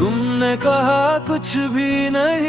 तुमने कहा कुछ भी नहीं,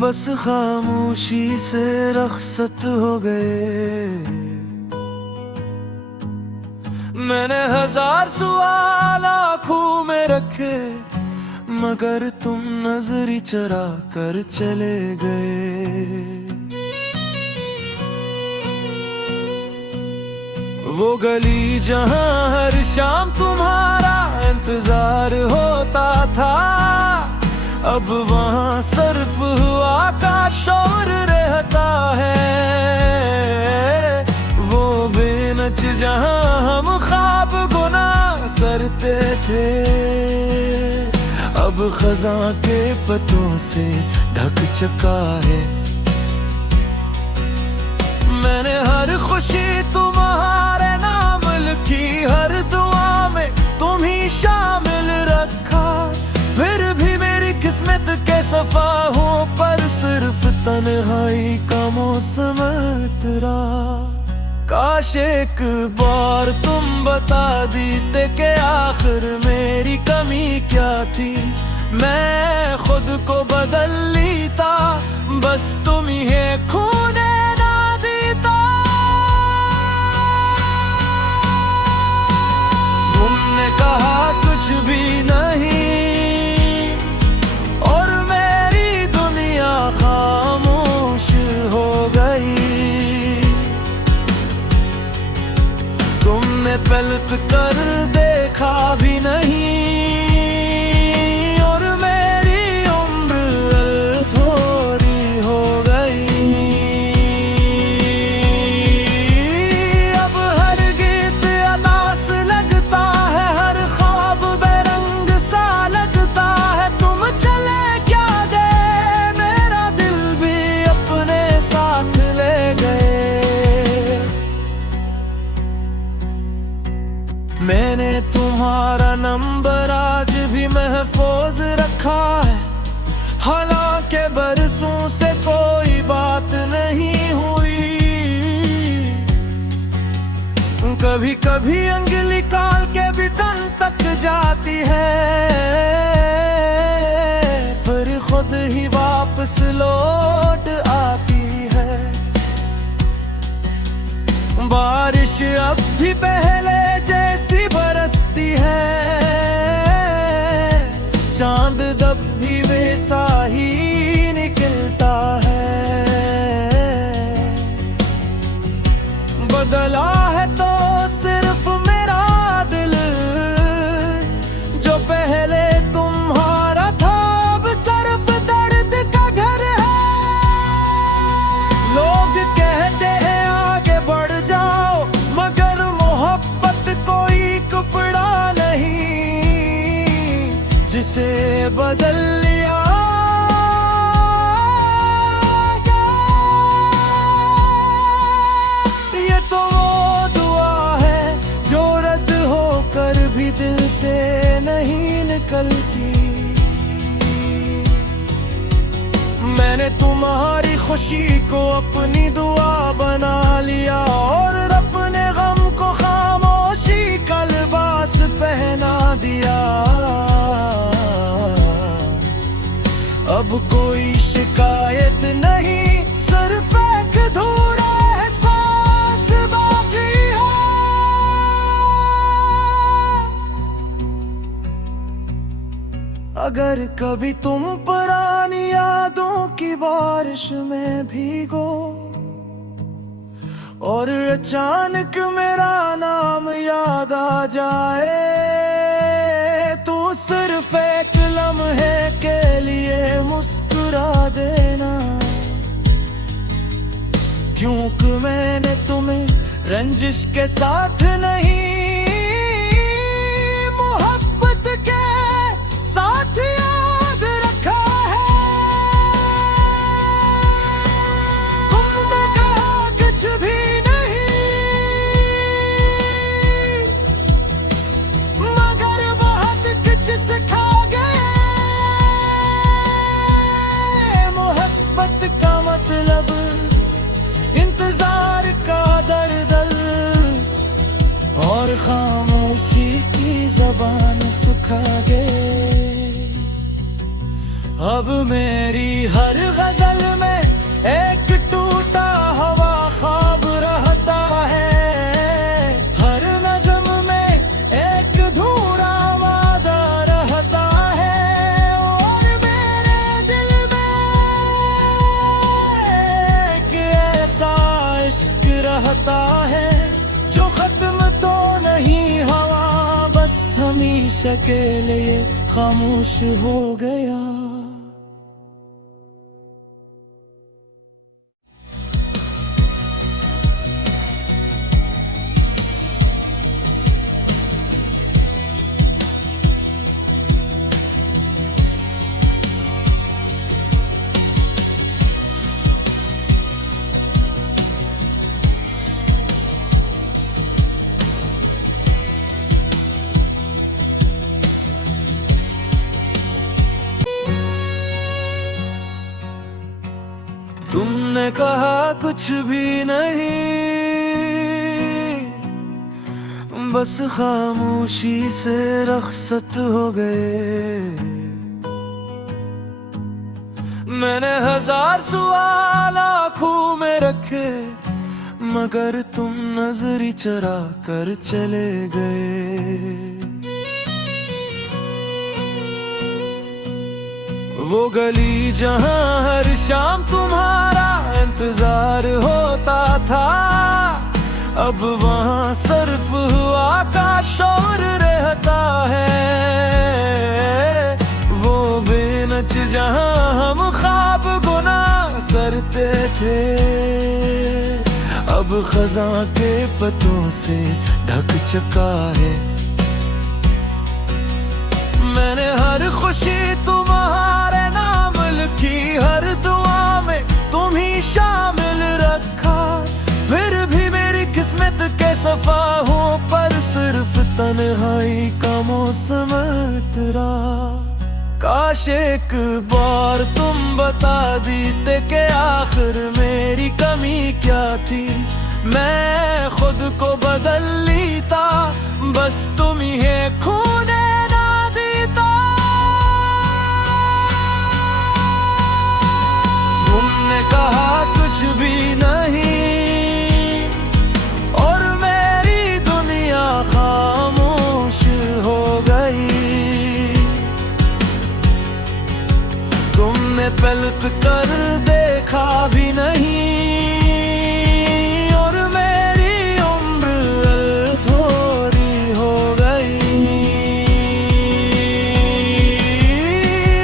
बस खामोशी से रखसत हो गए। मैंने हजार सवाल आँखों में रखे, मगर तुम नजरी चरा कर चले गए। वो गली जहां हर शाम तुम्हारा इंतजार होता था, अब वहां सिर्फ हवा का शोर रहता है। वो बेनच जहां हम ख्वाब गुना करते थे, अब खजा के पतों से ढक चुका है। मैंने हर खुशी तुम्हारे नाम लिखी, हर दुआ में तुम ही शामिल रखा। फिर भी मेरी किस्मत के सफा हो, पर सिर्फ तन्हाई का मौसम तेरा। काश एक बार तुम बता दीते कि आखिर मेरी कमी क्या थी। मैं खुद को बदल लेता, बस तुम ही है खूने ना देता। तुमने कहा कुछ भी नहीं, और मेरी दुनिया खामोश हो गई। तुमने पलट कर देखा भी नहीं, और मेरी उम्र थोड़ी हो गई। अब हर गीत अदास लगता है, हर ख्वाब बेरंग सा लगता है। तुम चले क्या गए, मेरा दिल भी अपने साथ ले गए। मैंने तुम्हारा नंबर आज भी महफूज रखा है, हालांकि बरसों से कोई बात नहीं हुई। कभी कभी अंगुली काल के भी टन तक जाती है, फिर खुद ही वापस लौट आती है। बारिश अब भी पहले जैसी बरसती है, चांद दब भी वैसा ही निकलता है। बदला है तो सिर्फ मेरा दिल, जो पहले तुम्हारा था अब सिर्फ दर्द का घर है। लोग कहते हैं आगे बढ़ जाओ, मगर मोहब्बत कोई कपड़ा नहीं जिसे बदल लिया। ये तो वो दुआ है जो रद्द होकर भी दिल से नहीं निकलती। मैंने तुम्हारी खुशी को अपनी दुआ बना लिया, और अपने गम को खामोशी का लिबास पहना दिया। अब कोई शिकायत नहीं, सिर्फ एक अधूरा एहसास बाकी है। अगर कभी तुम पुरानी यादों की बारिश में भीगो, और अचानक मेरा नाम याद आ जाए, तो सिर्फ एक लम्हे के लिए मुस्कुरा देना। क्योंकि मैंने तुम्हें रंजिश के साथ नहीं, मोहब्बत के साथ याद रखा है। तुमने कहा कुछ भी नहीं, मगर बहुत कुछ सिखा गए। मोहब्बत का मतलब इंतजार का दर्द, और खामोशी की बियाबान सुखा गए। अब मेरी हर गजल में एक टूटा हुआ ख्वाब रहता है, हर नज़म में एक अधूरा वादा रहता है, और मेरे दिल में एक ऐसा इश्क रहता है जो खत्म तो नहीं हुआ, बस हमेशा के लिए खामोश हो गया। तुमने कहा कुछ भी नहीं, बस खामोशी से रखसत हो गए। मैंने 1000 सवाल आँखों में रखे, मगर तुम नजरी चरा कर चले गए। वो गली जहां हर शाम तुम्हारा इंतजार होता था, अब वहां सिर्फ हवा का शोर रहता है। वो बेनच जहां हम ख्वाब गुना करते थे, अब खज़ां के पत्तों से ढक चुका है। मैंने हर खुशी तुम्हारे नाम लिखी, हर दुआ में तुम ही शामिल रखा, फिर भी मेरी किस्मत के सफा हूँ, पर सिर्फ तन्हाई का मौसम तेरा। काश एक बार तुम बता दीते कि आखिर मेरी कमी क्या थी, मैं खुद को बदल लेता, बस तुम ही है खूने कहा कुछ भी नहीं, और मेरी दुनिया खामोश हो गई। तुमने पलक कर देखा भी नहीं, और मेरी उम्र थोड़ी हो गई।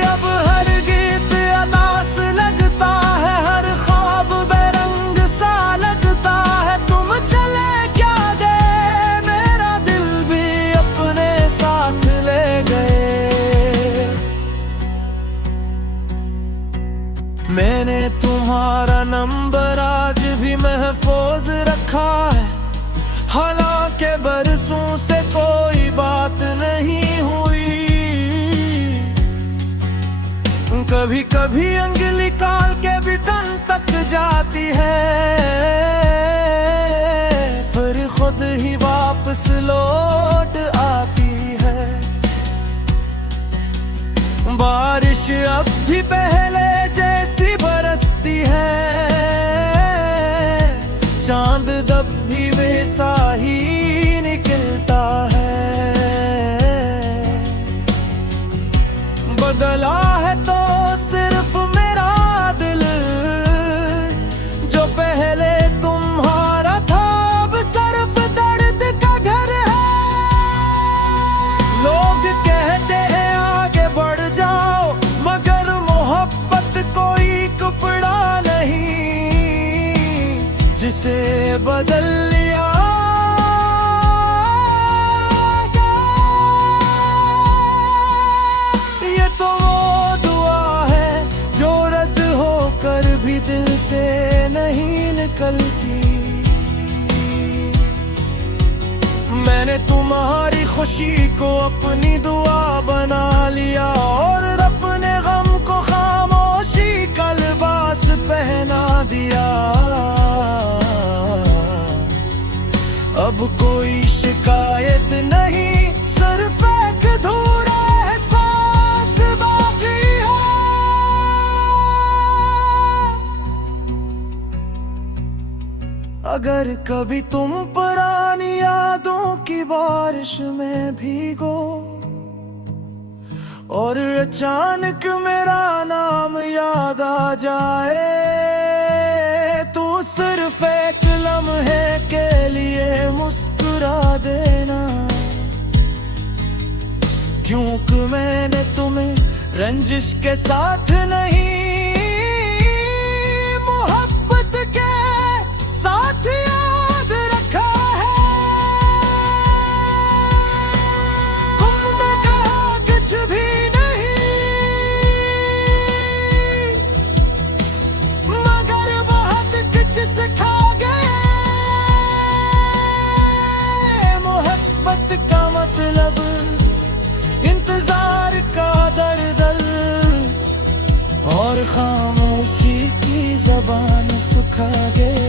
अब हर गीत अदास लगता है, हर ख्वाब बेरंग सा लगता है, तुम चले क्या गए, मेरा दिल भी अपने साथ ले गए। मैंने तुम्हारा नंबर आज भी महफूज रखा है, हालांकि बरसों से कोई बात नहीं हुई। कभी कभी अंगली काल के भी टन तक जाती है, फिर खुद ही वापस लौट आती है। बारिश अब भी पहले जैसी बरसती है, चांद जब भी वैसा ही निकलता है। बदला है तो सिर्फ मेरा दिल, जो पहले तुम्हारा था अब सिर्फ दर्द का घर है। लोग कहते हैं आगे बढ़ जाओ, मगर मोहब्बत कोई कपड़ा नहीं जिसे बदल लिया। ये तो वो दुआ है जो रद्द होकर भी दिल से नहीं निकलती। मैंने तुम्हारी खुशी को अपनी दुआ बना लिया, और अपने गम को खामोशी का लिबास पहना दिया। अब कोई शिकायत नहीं, सिर्फ अगर कभी तुम पुरानी यादों की बारिश में भीगो और अचानक मेरा नाम याद आ जाए, तो सिर्फ एक लम्हे के लिए मुस्कुरा देना, क्योंकि मैंने तुम्हें रंजिश के साथ नहीं, मोहब्बत के साथ याद रखा है। तुमने कहा कुछ भी नहीं, मगर बहुत कुछ सिखा गए। मोहब्बत का मतलब इंतजार का दर्द और खामोशी की जबान सुखा गए।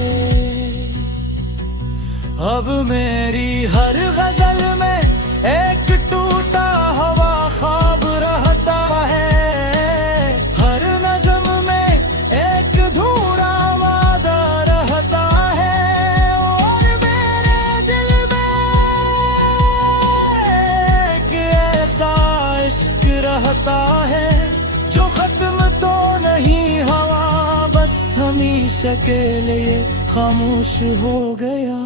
अब मेरी हर गजल में एक टूटा हुआ ख्वाब रहता है, हर नज़्म में एक अधूरा वादा रहता है, और मेरे दिल में एक ऐसा इश्क रहता है जो खत्म तो नहीं हुआ, बस हमेशा के लिए खामोश हो गया।